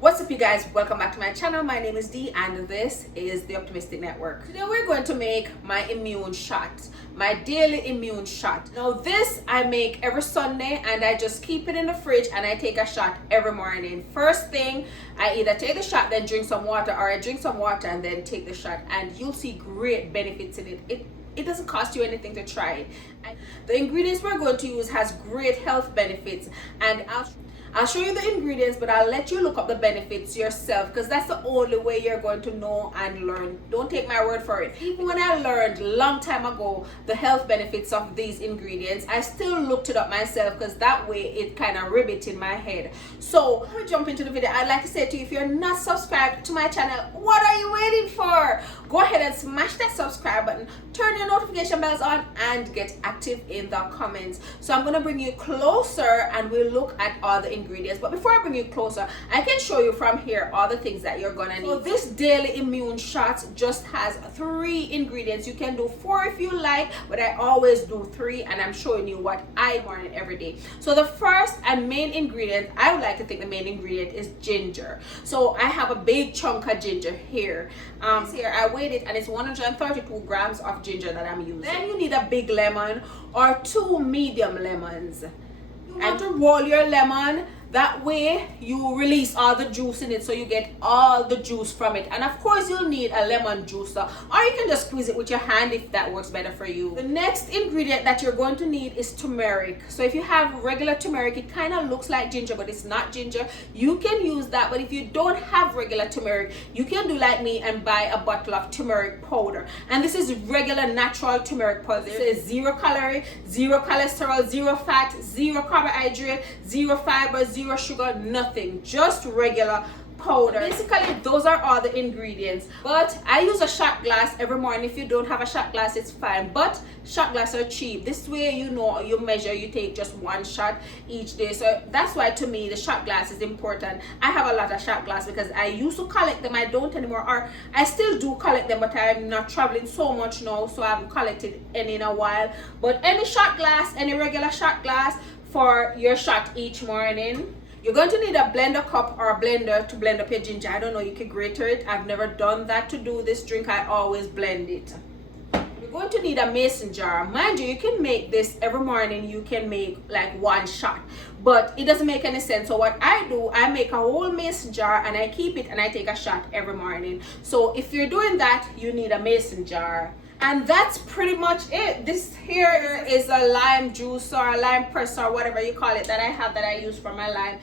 What's up, you guys? Welcome back to my channel. My name is Dee and this is the Optimistic Network. Today we're going to make my immune shot, my daily immune shot. Now this I make every Sunday and I just keep it in the fridge and I take a shot every morning. First thing, I either take the shot then drink some water, or I drink some water and then take the shot, and you'll see great benefits in it. It doesn't cost you anything to try it. And the ingredients we're going to use has great health benefits, and I'll show you the ingredients, but I'll let you look up the benefits yourself, because that's the only way you're going to know and learn. Don't take my word for it. Even when I learned long time ago the health benefits of these ingredients, I still looked it up myself, because that way it kind of ribbit in my head. So before we jump into the video, I'd like to say to you, if you're not subscribed to my channel, what are you waiting for? Go ahead and smash that subscribe button, turn your notification bells on, and get active in the comments. So I'm going to bring you closer and we'll look at all the ingredients. But before I bring you closer, I can show you from here all the things that you're going to need. So this daily immune shot just has 3 ingredients. You can do 4 if you like, but I always do 3, and I'm showing you what I want every day. So the first and main ingredient, I would like to think the main ingredient, is ginger. So I have a big chunk of ginger here. Here I weighed it and it's 132 grams of ginger that I'm using. Then you need a big lemon or 2 medium lemons. You want to roll your lemon, that way you release all the juice in it, so you get all the juice from it. And of course you'll need a lemon juicer, or you can just squeeze it with your hand if that works better for you. The next ingredient that you're going to need is turmeric. So if you have regular turmeric, it kind of looks like ginger but it's not ginger, you can use that. But if you don't have regular turmeric, you can do like me and buy a bottle of turmeric powder. And this is regular natural turmeric powder. This is 0 calorie, 0 cholesterol, 0 fat, 0 carbohydrate, 0 fiber, 0 sugar, nothing, just regular powder. Basically those are all the ingredients, but I use a shot glass every morning. If you don't have a shot glass, it's fine, but shot glass are cheap. This way you know, you measure, you take just 1 shot each day. So that's why to me the shot glass is important. I have a lot of shot glass because I used to collect them. I don't anymore, or I still do collect them, but I'm not traveling so much now, so I haven't collected any in a while. But any shot glass, any regular shot glass for your shot each morning. You're going to need a blender cup or a blender to blend up your ginger. I don't know, you can grate it. I've never done that to do this drink. I always blend it. You're going to need a mason jar. Mind you, you can make this every morning. You can make like 1 shot, but it doesn't make any sense. So what I do, I make a whole mason jar and I keep it and I take a shot every morning. So if you're doing that, you need a mason jar. And that's pretty much it. This here is a lime juice or a lime press or whatever you call it that I have, that I use for my lime.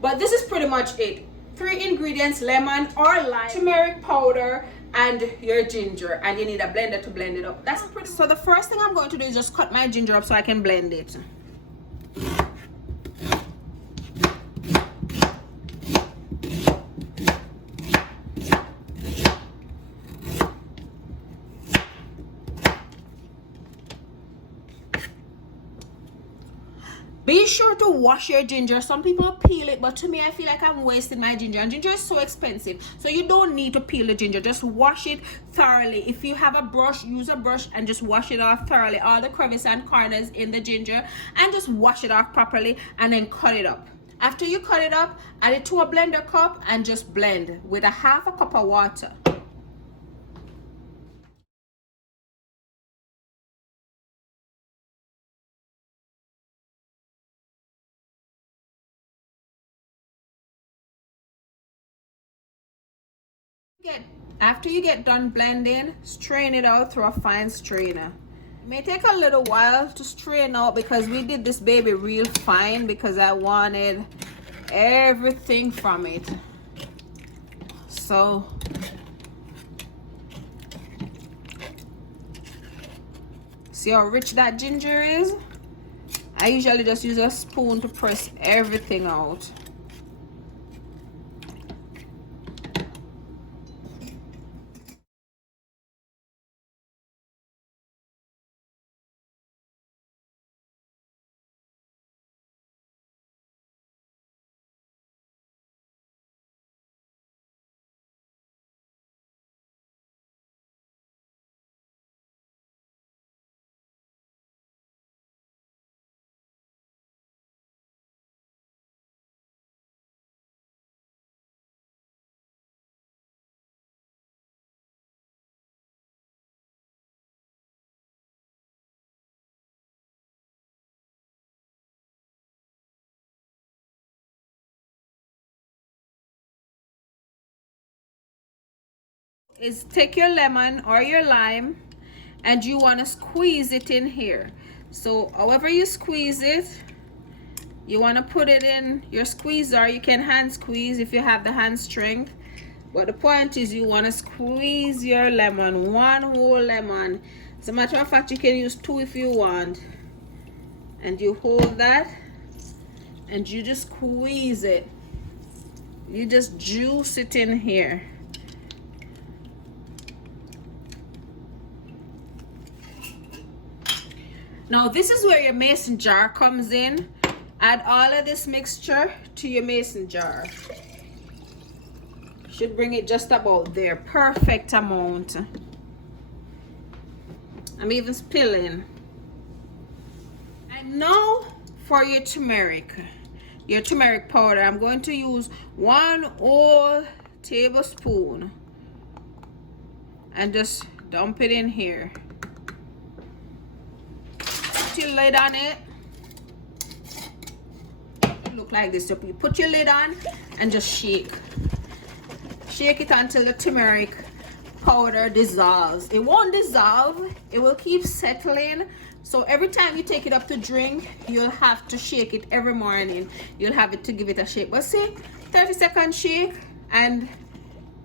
But this is pretty much it. 3 ingredients: lemon or lime, turmeric powder, and your ginger. And you need a blender to blend it up. That's pretty. So the first thing I'm going to do is just cut my ginger up so I can blend it. Be sure to wash your ginger. Some people peel it, but to me I feel like I'm wasting my ginger, and ginger is so expensive, so you don't need to peel the ginger. Just wash it thoroughly. If you have a brush, use a brush and just wash it off thoroughly, all the crevices and corners in the ginger, and just wash it off properly and then cut it up. After you cut it up, add it to a blender cup and just blend with a 1/2 cup of water. After you get done blending, strain it out through a fine strainer. It may take a little while to strain out because we did this baby real fine, because I wanted everything from it. So see how rich that ginger is? I usually just use a spoon to press everything out. is take your lemon or your lime and you want to squeeze it in here. So however you squeeze it, you want to put it in your squeezer. You can hand squeeze if you have the hand strength, but the point is you want to squeeze your lemon, one whole lemon. As a matter of fact, you can use 2 if you want. And you hold that and you just squeeze it. You just juice it in here. Now this is where your mason jar comes in. Add all of this mixture to your mason jar. Should bring it just about there. Perfect amount. I'm even spilling. And now for your turmeric powder. I'm going to use 1 whole tablespoon and just dump it in here. Put your lid on it. Look like this. So you put your lid on and just shake it until the turmeric powder dissolves. It won't dissolve, it will keep settling. So every time you take it up to drink, you'll have to shake it every morning. You'll have it to give it a shake. But see, 30-second shake and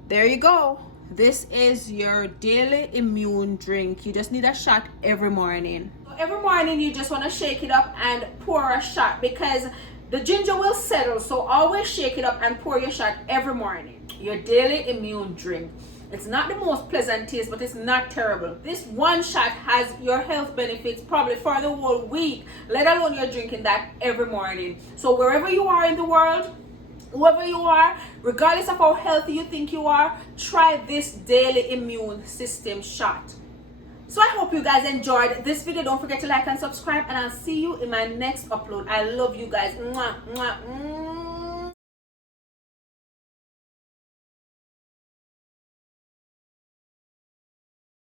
there you go. This is your daily immune drink. You just need a shot every morning. So every morning you just want to shake it up and pour a shot because the ginger will settle. So always shake it up and pour your shot every morning. Your daily immune drink. It's not the most pleasant taste, but it's not terrible. This one shot has your health benefits probably for the whole week, let alone you're drinking that every morning. So wherever you are in the world, whoever you are, regardless of how healthy you think you are, try this daily immune system shot. So I hope you guys enjoyed this video. Don't forget to like and subscribe, and I'll see you in my next upload. I love you guys. Mwah, mwah, mwah.